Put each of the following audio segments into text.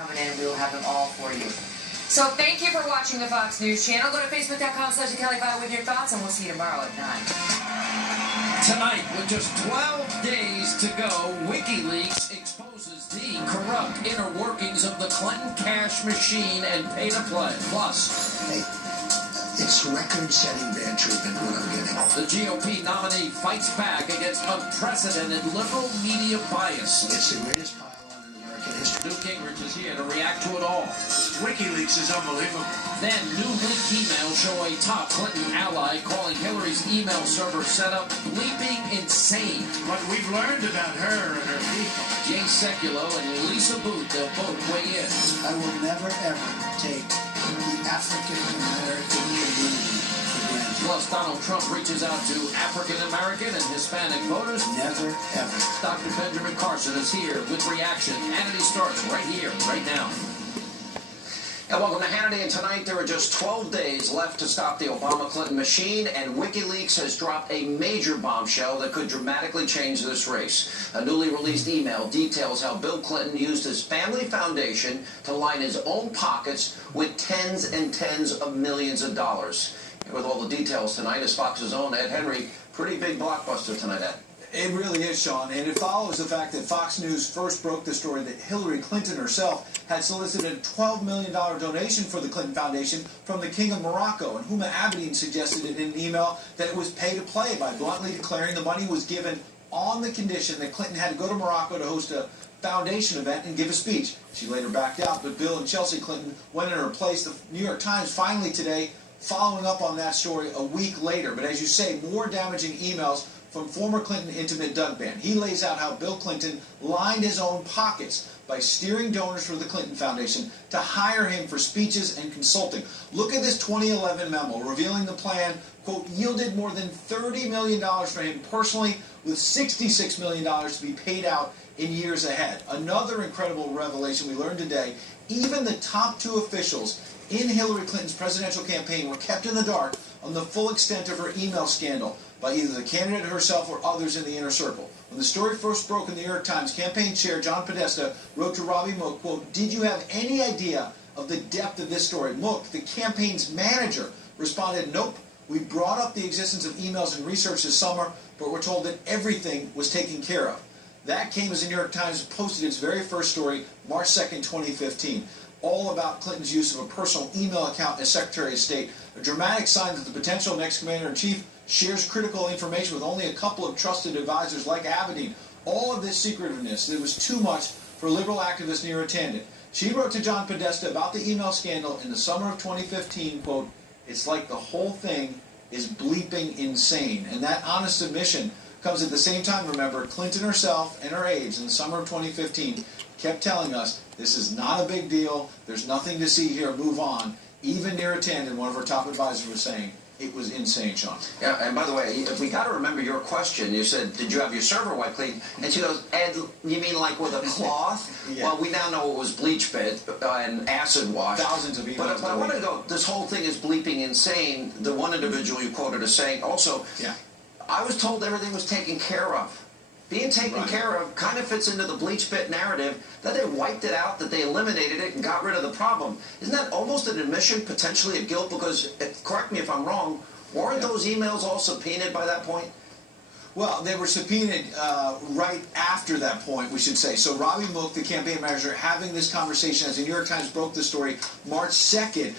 coming in, and we will have them all for you. So thank you for watching the Fox News Channel. Go to Facebook.com/TheKellyFile with your thoughts, and we'll see you tomorrow at 9. Tonight, with just 12 days to go, WikiLeaks exposes the corrupt inner workings of the Clinton cash machine and pay-to-play. Plus, hey, it's record-setting bad treatment what I'm getting. The GOP nominee fights back against unprecedented liberal media bias. It's the greatest pile on in American history. N.Gingrich is here to react to it all. WikiLeaks is unbelievable. Then, new leaked emails show a top Clinton ally calling Hillary's email server setup bleeping insane. What we've learned about her and her people. Jay Sekulow and Lisa Booth, they'll both weigh in. I will never, ever take the African-American community for granted. Plus, Donald Trump reaches out to African-American and Hispanic voters. Never, ever. Dr. Benjamin Carson is here with reaction. Hannity starts right here, right now. And welcome to Hannity, and tonight there are just 12 days left to stop the Obama-Clinton machine, and WikiLeaks has dropped a major bombshell that could dramatically change this race. A newly released email details how Bill Clinton used his family foundation to line his own pockets with tens and tens of millions of dollars. And with all the details tonight is Fox's own Ed Henry. Pretty big blockbuster tonight, Ed. It really is, Sean, and it follows the fact that Fox News first broke the story that Hillary Clinton herself had solicited a $12 million donation for the Clinton Foundation from the King of Morocco, and Huma Abedin suggested in an email that it was pay to play by bluntly declaring the money was given on the condition that Clinton had to go to Morocco to host a foundation event and give a speech. She later backed out, but Bill and Chelsea Clinton went in her place. The New York Times finally today following up on that story a week later, but as you say, more damaging emails from former Clinton intimate Doug Bann. He lays out how Bill Clinton lined his own pockets by steering donors for the Clinton Foundation to hire him for speeches and consulting. Look at this 2011 memo revealing the plan, quote, yielded more than $30 million for him personally, with $66 million to be paid out in years ahead. Another incredible revelation we learned today, even the top two officials in Hillary Clinton's presidential campaign were kept in the dark on the full extent of her email scandal by either the candidate herself or others in the inner circle. When the story first broke in the New York Times, campaign chair John Podesta wrote to Robbie Mook, quote, did you have any idea of the depth of this story? Mook, the campaign's manager, responded, nope, we brought up the existence of emails and research this summer, but we're told that everything was taken care of. That came as the New York Times posted its very first story, March 2nd, 2015. All about Clinton's use of a personal email account as Secretary of State, a dramatic sign that the potential next commander-in-chief shares critical information with only a couple of trusted advisors like Abedin. All of this secretiveness, it was too much for liberal activist Neera Tanden. She wrote to John Podesta about the email scandal in the summer of 2015, quote, it's like the whole thing is bleeping insane. And that honest admission comes at the same time, remember, Clinton herself and her aides in the summer of 2015 kept telling us this is not a big deal, there's nothing to see here, move on. Even Neera Tanden, one of her top advisors, was saying it was insane, Sean. Yeah, and by the way, we got to remember your question. You said, did you have your server wiped clean? And she goes, Ed, you mean like with a cloth? Yeah. Well, we now know it was bleach bit and acid wash. Thousands of emails. But I want to go, this whole thing is bleeping insane. The one individual you quoted as saying, also, yeah. I was told everything was taken care of. Being taken care of kind of fits into the bleach bit narrative that they wiped it out, that they eliminated it and got rid of the problem. Isn't that almost an admission, potentially, of guilt? Because, correct me if I'm wrong, weren't those emails all subpoenaed by that point? Well, they were subpoenaed right after that point, we should say. So Robbie Mook, the campaign manager, having this conversation as the New York Times broke the story March 2nd.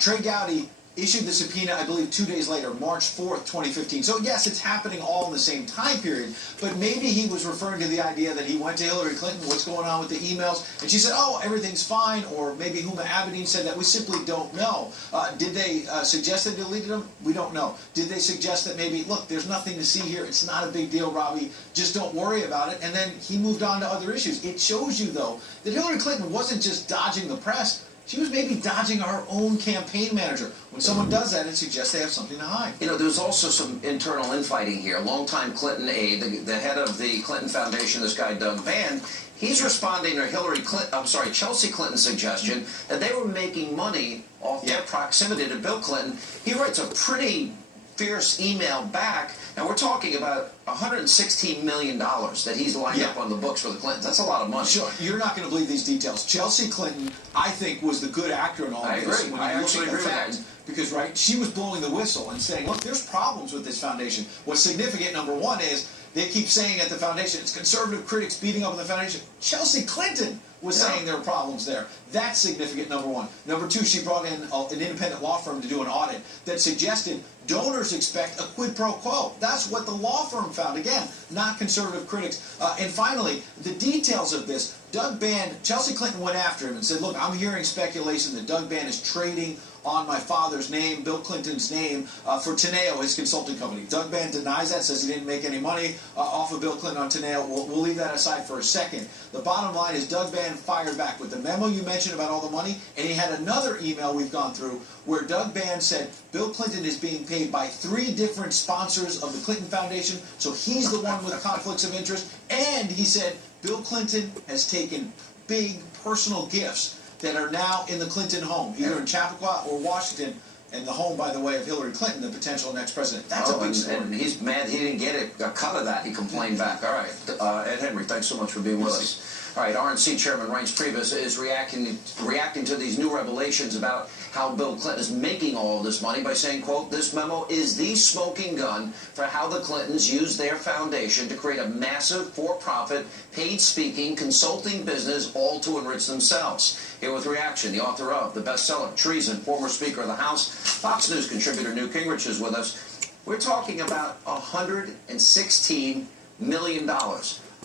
Trey Gowdy issued the subpoena, I believe, 2 days later, March 4th, 2015. So, yes, it's happening all in the same time period, but maybe he was referring to the idea that he went to Hillary Clinton, what's going on with the emails, and she said, oh, everything's fine, or maybe Huma Abedin said that. We simply don't know. Did they suggest they deleted them? We don't know. Did they suggest that maybe, look, there's nothing to see here, it's not a big deal, Robbie, just don't worry about it, and then he moved on to other issues. It shows you, though, that Hillary Clinton wasn't just dodging the press. She was maybe dodging her own campaign manager. When someone does that, it suggests they have something to hide. You know, there's also some internal infighting here. Longtime Clinton aide, the head of the Clinton Foundation, this guy Doug Bann, he's responding to Chelsea Clinton's suggestion that they were making money off their proximity to Bill Clinton. He writes a pretty fierce email back. And we're talking about $116 million that he's lined up on the books for the Clintons. That's a lot of money. Sure, you're not going to believe these details. Chelsea Clinton, I think, was the good actor in all I this. agree. When I you look actually at the agree with facts, that. because she was blowing the whistle and saying, look, there's problems with this foundation. What's significant, number one, is they keep saying at the foundation, it's conservative critics beating up on the foundation. Chelsea Clinton was saying there are problems there. That's significant, number one. Number two, she brought in an independent law firm to do an audit that suggested donors expect a quid pro quo. That's what the law firm found. Again, not conservative critics. And finally, the details of this. Doug Bann, Chelsea Clinton went after him and said, look, I'm hearing speculation that Doug Bann is trading on my father's name, Bill Clinton's name, for Teneo, his consulting company. Doug Bann denies that, says he didn't make any money off of Bill Clinton on Teneo. We'll leave that aside for a second. The bottom line is Doug Bann fired back with the memo you mentioned about all the money, and he had another email we've gone through where Doug Bann said Bill Clinton is being paid by 3 different sponsors of the Clinton Foundation, so he's the one with conflicts of interest, and he said Bill Clinton has taken big personal gifts that are now in the Clinton home, either in Chappaqua or Washington, and the home, by the way, of Hillary Clinton, the potential next president. That's a big story. And he's mad he didn't get a cut of that. He complained back. All right, Ed Henry, thanks so much for being with us. All right, RNC Chairman Reince Priebus is reacting to these new revelations about how Bill Clinton is making all of this money by saying, quote, this memo is the smoking gun for how the Clintons use their foundation to create a massive for-profit, paid-speaking, consulting business, all to enrich themselves. Here with reaction, the author of the bestseller, Treason, former Speaker of the House, Fox News contributor N.Gingrich is with us. We're talking about $116 million.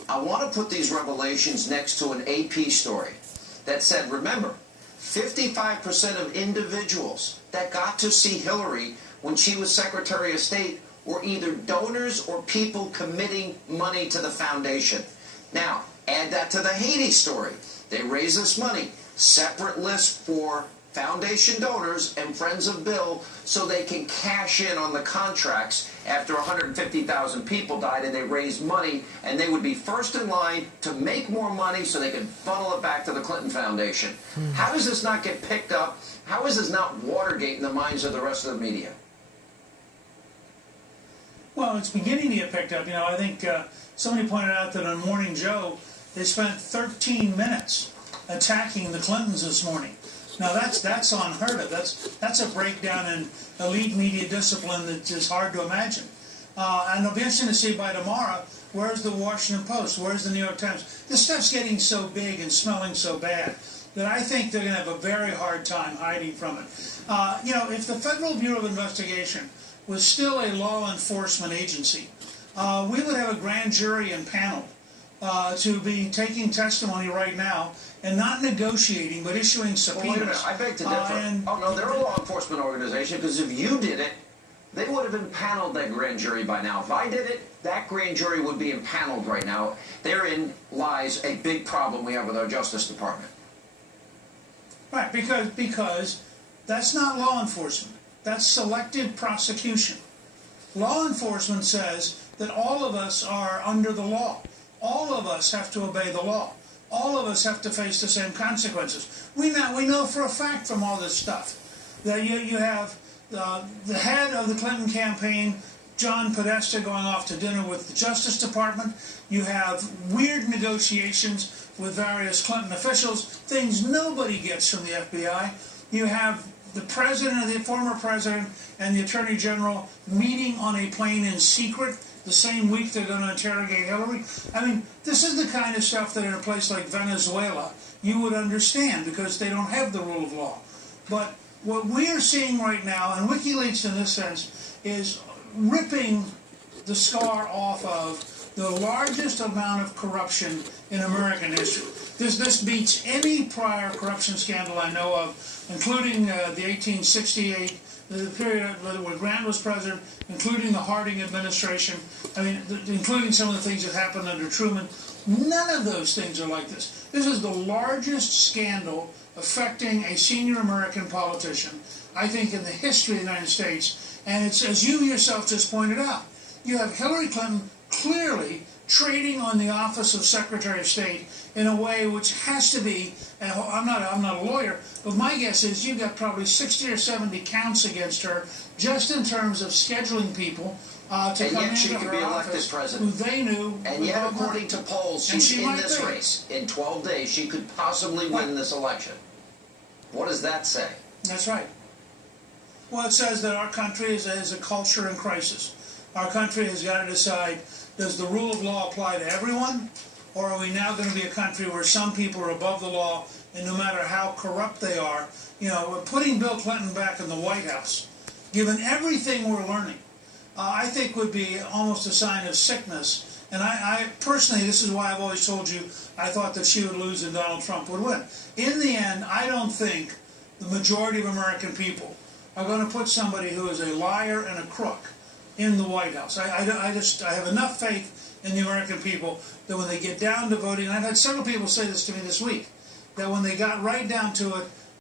I want to put these revelations next to an AP story that said, remember, 55% of individuals that got to see Hillary when she was Secretary of State were either donors or people committing money to the foundation. Now, add that to the Haiti story. They raise this money, separate list for foundation donors and friends of Bill so they can cash in on the contracts after 150,000 people died and they raised money, and they would be first in line to make more money so they could funnel it back to the Clinton Foundation. How does this not get picked up? How is this not Watergate in the minds of the rest of the media? Well, it's beginning to get picked up. You know, I think somebody pointed out that on Morning Joe, they spent 13 minutes attacking the Clintons this morning. Now that's unheard of. That's a breakdown in elite media discipline that is hard to imagine. And it'll be interesting to see by tomorrow, where's the Washington Post, where's the New York Times. This stuff's getting so big and smelling so bad that I think they're going to have a very hard time hiding from it. You know, if the Federal Bureau of Investigation was still a law enforcement agency, we would have a grand jury and panel to be taking testimony right now and not negotiating, but issuing subpoenas. Well, wait a minute. I beg to differ. Oh, no, they're a law enforcement organization, because if you did it, they would have impaneled that grand jury by now. If I did it, that grand jury would be impaneled right now. Therein lies a big problem we have with our Justice Department. Right, because that's not law enforcement. That's selective prosecution. Law enforcement says that all of us are under the law. All of us have to obey the law. All of us have to face the same consequences. We know for a fact from all this stuff that you have the head of the Clinton campaign, John Podesta, going off to dinner with the Justice Department. You have weird negotiations with various Clinton officials, things nobody gets from the FBI. You have the president, the former president, and the attorney general meeting on a plane in secret the same week they're going to interrogate Hillary. I mean, this is the kind of stuff that in a place like Venezuela you would understand, because they don't have the rule of law. But what we are seeing right now, and WikiLeaks in this sense, is ripping the scar off of the largest amount of corruption in American history. This beats any prior corruption scandal I know of, including the 1868, the period where Grant was president, including the Harding administration, I mean, including some of the things that happened under Truman. None of those things are like this. This is the largest scandal affecting a senior American politician, I think, in the history of the United States. And it's, as you yourself just pointed out, you have Hillary Clinton clearly trading on the office of Secretary of State in a way which has to be and I'm not a lawyer, but my guess is you've got probably 60 or 70 counts against her just in terms of scheduling people to come into her office who they knew. And yet, according to polls, she's in this race. In 12 days, she could possibly win this election. What does that say? That's right. Well, it says that our country is a culture in crisis. Our country has got to decide, does the rule of law apply to everyone? Or are we now going to be a country where some people are above the law, and no matter how corrupt they are, you know, putting Bill Clinton back in the White House, given everything we're learning, I think would be almost a sign of sickness. And I personally, this is why I've always told you, I thought that she would lose and Donald Trump would win. In the end, I don't think the majority of American people are going to put somebody who is a liar and a crook in the White House. I have enough faith in the American people that when they get down to voting, and I've had several people say this to me this week, that when they got right down to it,